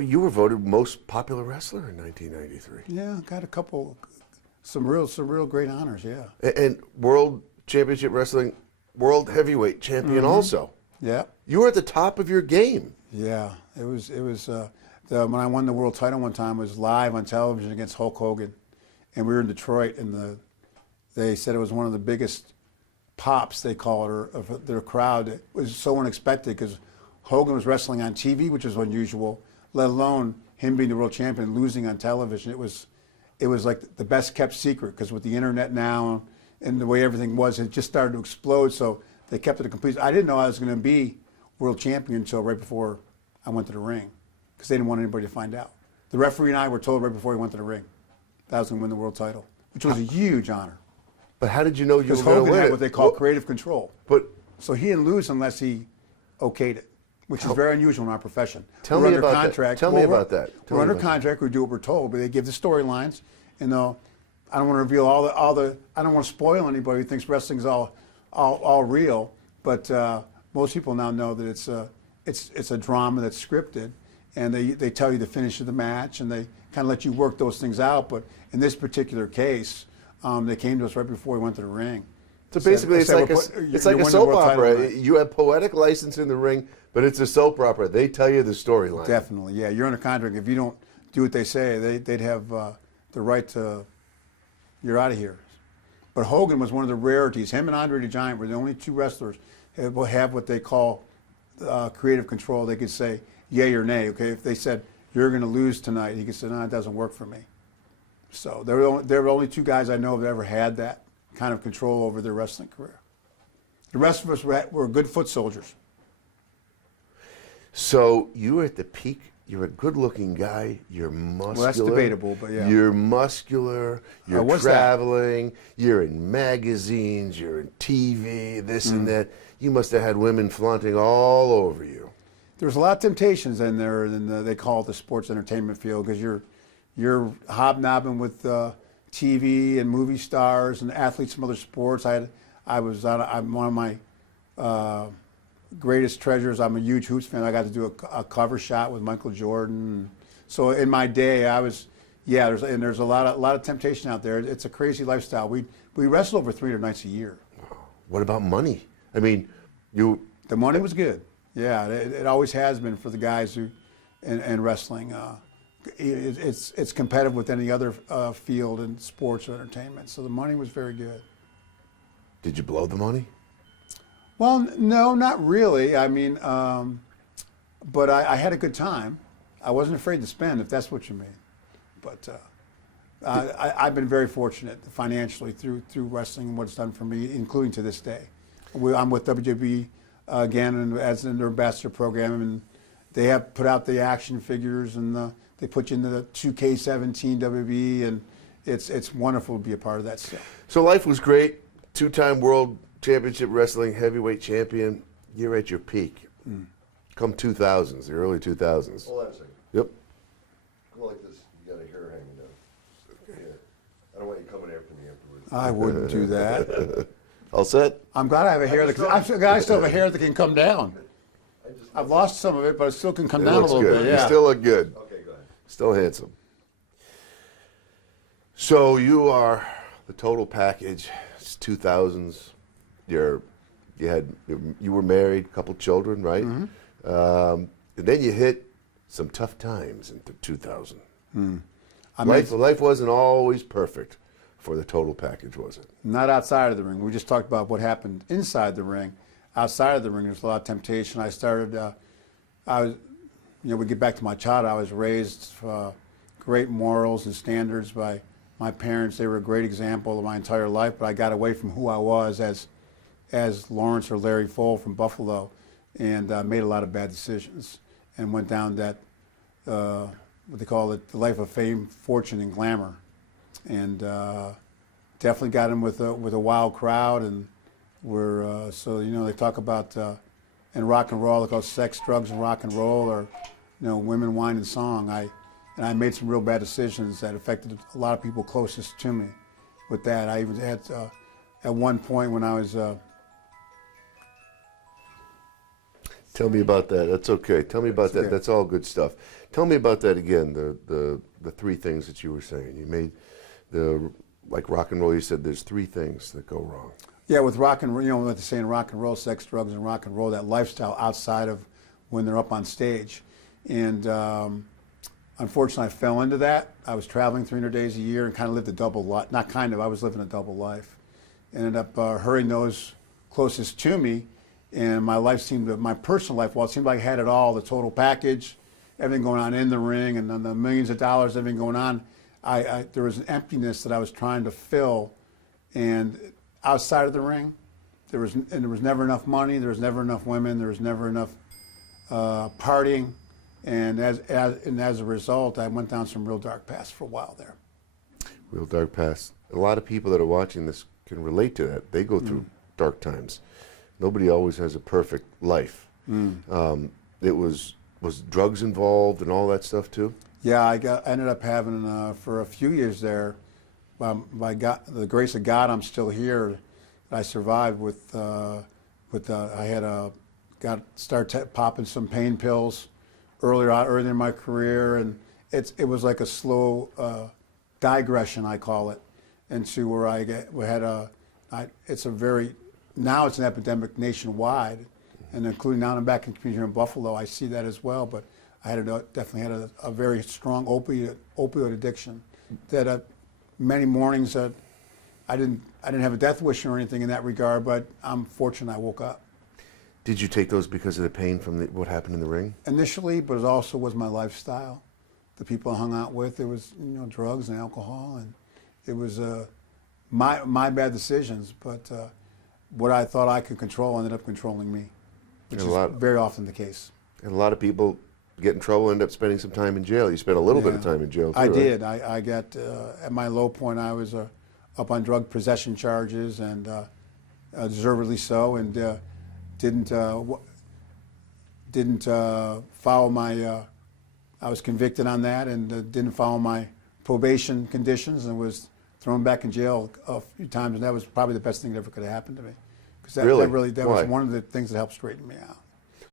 You were voted most popular wrestler in 1993. Yeah, got a couple, some real great honors. Yeah. And World Championship Wrestling, World Heavyweight Champion also. Yeah. You were at the top of your game. Yeah, it was. When I won the world title one time, it was live on television against Hulk Hogan, and we were in Detroit, and they said it was one of the biggest pops, they call it, of their crowd. It was so unexpected because Hogan was wrestling on TV, which is unusual, let alone him being the world champion, losing on television. It was like the best kept secret, because with the internet now and the way everything was, it just started to explode. So they kept it a complete. I didn't know I was going to be world champion until right before I went to the ring, because they didn't want anybody to find out. The referee and I were told right before he went to the ring that I was going to win the world title, which was a huge honor. But how did you know you were going to Because Hogan win had it? what they call creative control. But So he didn't lose unless he okayed it, which is very unusual in our profession. Tell We're me under about that. contract. Tell me about that. Tell We're me under about that. contract. We do what we're told, but they give the storylines. And I don't want to reveal all the. I don't want to spoil anybody who thinks wrestling's all real. But most people now know that it's a drama that's scripted, and they tell you the finish of the match, and they kind of let you work those things out. But in this particular case, they came to us right before we went to the ring. So basically, it's like a soap opera. You have poetic license in the ring, but it's a soap opera. They tell you the storyline. Definitely, yeah. You're under contract. If you don't do what they say, they'd have the right to. You're out of here. But Hogan was one of the rarities. Him and Andre the Giant were the only two wrestlers who have what they call creative control. They could say yay or nay. Okay, if they said you're going to lose tonight, he could say no, it doesn't work for me. So they were the only two guys I know that ever had that kind of control over their wrestling career. The rest of us were good foot soldiers. So you were at the peak. You're a good-looking guy. You're muscular. Well, that's debatable, but yeah. You're muscular. You're traveling. You're in magazines. You're in TV. This and that. You must have had women flaunting all over you. There's a lot of temptations in there, and they call it the sports entertainment field, because you're hobnobbing with TV and movie stars and athletes from other sports. I'm one of my greatest treasures. I'm a huge hoops fan. I got to do a cover shot with Michael Jordan. So in my day, there's a lot of temptation out there. It's a crazy lifestyle. We wrestle over 300 nights a year. What about money? I mean, the money was good. Yeah, it always has been for the guys who in wrestling. It's competitive with any other field in sports or entertainment. So the money was very good. Did you blow the money? Well, no, not really. I mean, but I had a good time. I wasn't afraid to spend, if that's what you mean. But I've been very fortunate financially through wrestling and what it's done for me, including to this day. I'm with WGRZ again and as an ambassador program, and they have put out the action figures, and they put you into the 2K17 WWE, and it's wonderful to be a part of that stuff. So life was great. Two-time World Championship Wrestling Heavyweight Champion. You're at your peak. Come 2000s, the early 2000s. Hold on a second. Yep. Go like this. You got a hair hanging down. Here. I don't want you coming after me afterwards. I wouldn't do that. All set? I'm glad I have a hair that I still have a hair that can come down. I've lost some of it, but it still can come It down a looks little good. bit. Yeah. You still look good. Okay, go ahead. Still handsome. So you are the total package. It's 2000s. You were married, a couple children, right? And then you hit some tough times in 2000. Life wasn't always perfect for the total package, was it? Not outside of the ring. We just talked about what happened inside the ring. Outside of the ring, there's a lot of temptation. I started. We get back to my childhood. I was raised great morals and standards by my parents. They were a great example of my entire life. But I got away from who I was as Lawrence or Larry Fole from Buffalo, and made a lot of bad decisions, and went down that what they call it, the life of fame, fortune, and glamour, and definitely got in with a wild crowd, and we're they talk about in rock and roll, they call sex, drugs, and rock and roll, or women, wine, and song. I made some real bad decisions that affected a lot of people closest to me. With that, I even had at one point when I was Tell me about that. That's okay. Tell me about that. okay. That's all good stuff. Tell me about that again. The three things that you were saying. You made like rock and roll. You said there's three things that go wrong. Yeah, with rock and roll, you know what they say in rock and roll, sex, drugs, and rock and roll, that lifestyle outside of when they're up on stage. And unfortunately, I fell into that. I was traveling 300 days a year and kind of lived a double life. Not kind of, I was living a double life. Ended up hurting those closest to me. And my life seemed to, my personal life, well, it seemed like I had it all, the total package, everything going on in the ring, and then the millions of dollars, everything going on. There was an emptiness that I was trying to fill. And outside of the ring, there was never enough money, there was never enough women, there was never enough partying, and as a result, I went down some real dark paths for a while there. Real dark paths. A lot of people that are watching this can relate to that. They go through dark times. Nobody always has a perfect life. It was drugs involved and all that stuff too? Yeah, I ended up having for a few years there. By God, the grace of God, I'm still here. I survived with I had started popping some pain pills earlier in my career, and it was like a slow digression, I call it, into where now it's an epidemic nationwide, and including now I'm back in the community here in Buffalo. I see that as well, but I definitely had a very strong opioid addiction that. Many mornings that I didn't have a death wish or anything in that regard, but I'm fortunate I woke up. Did you take those because of the pain from what happened in the ring? Initially, but it also was my lifestyle. The people I hung out with, it was drugs and alcohol, and it was my bad decisions. But what I thought I could control ended up controlling me, which is very often the case. And a lot of people get in trouble, end up spending some time in jail. You spent a little bit of time in jail too, I right? did. I got, at my low point, I was up on drug possession charges, and deservedly so, and didn't follow my, I was convicted on that, and didn't follow my probation conditions, and was thrown back in jail a few times, and that was probably the best thing that ever could have happened to me. Because that was one of the things that helped straighten me out.